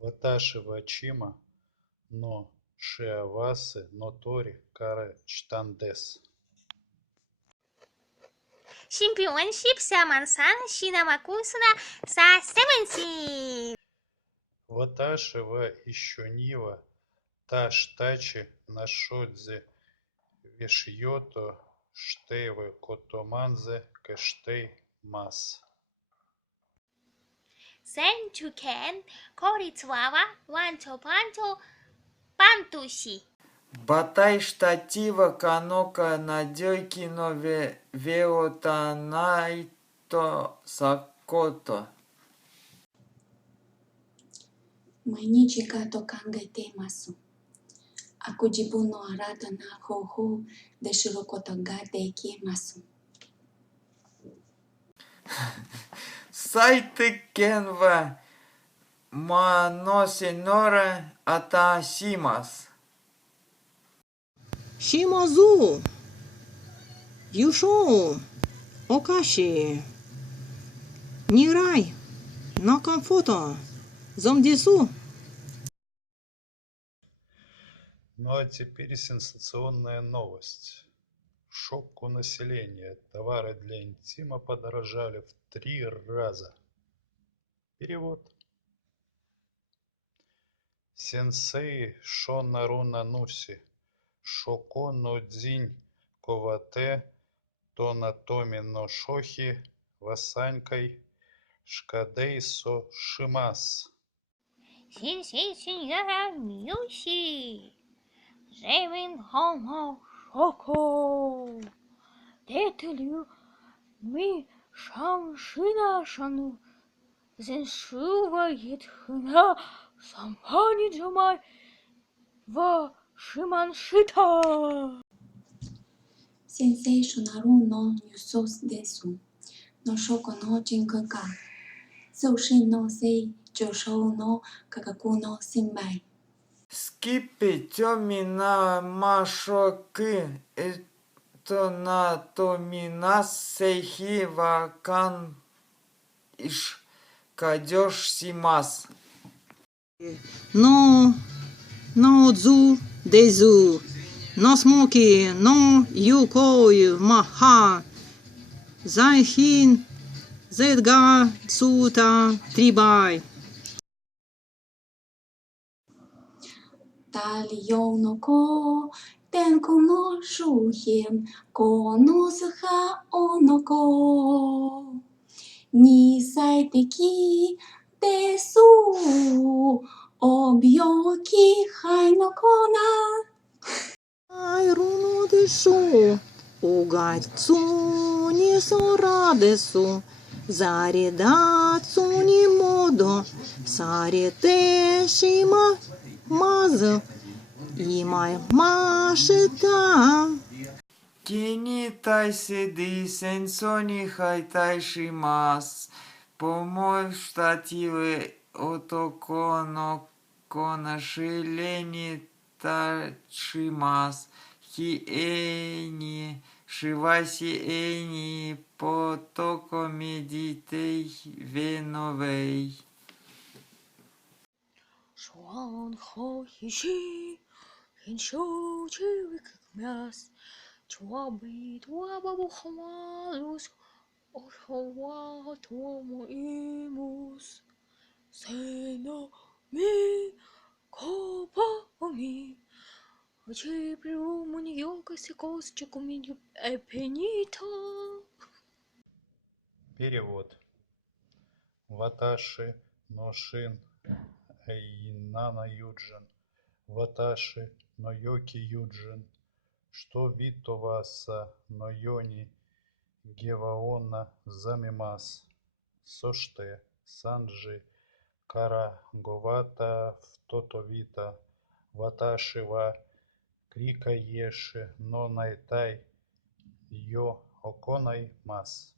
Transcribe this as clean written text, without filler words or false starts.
Ваташи ва чима но шиавасе но тори каре чтандес. 新品文ship下满三西那么故事呢sa 70。Ваташи ва еще нива таштачи нашодзе вешьото штейве котоманзе кэштей мас. 千中堅効率はワンチョパンチョパントシ。Батай штатива канока надёйки но веотанайто сакото. 毎日がと考えています。自分の新たな方法ですることができます。Сайты Кенва Маносинора Атасимас. 島津優勝お菓子ニライなかんフォトゾンディス。 Ну а теперь сенсационная новость. Шок у населения. Товары для интима подорожали в 3 раза. Перевод. Сенсей шонару нануси. Шоко но дзинь ковате тонатоми но шохи васанькой шкадей со шимас. 新鲜新やみよし。人民好好说口。这里没上市那上路，人数は一な三万人就买は10万した。センセーショナルのニュースです。の証拠の人口が送信の成長の価格の1000倍。Скипи тёмина машоки это на томина сейхи вакан иш кадёш симас. ノズデズノスモーキーノユコユマハ財品ゼッガツータトリバイ。大量の天候の周辺、この素顔の子に最適です。お病気肺の粉入るのでしょう。おがつに空です。ザリダツに戻されてしまず今いました。 Кини тайси ди сенсони хайтайши мас. Помой штативы отоко но конашилени тачимас. Хиэни шиваси эни потоко медитей веновей. 双后一起，很手去как мяс. Чуаби туаба бухамалус, охава томо имус. Сено ми копами. Очи прируму ньёка секос чекуминью эпенита. Перевод. Ваташи но шин эйнана юджин. Ваташи но йоки юджин. Что вито васа но йони геваона замимас. Соште санджи кара говата в тото вита. Ваташи ва крика еши но найтай йо оконай мас.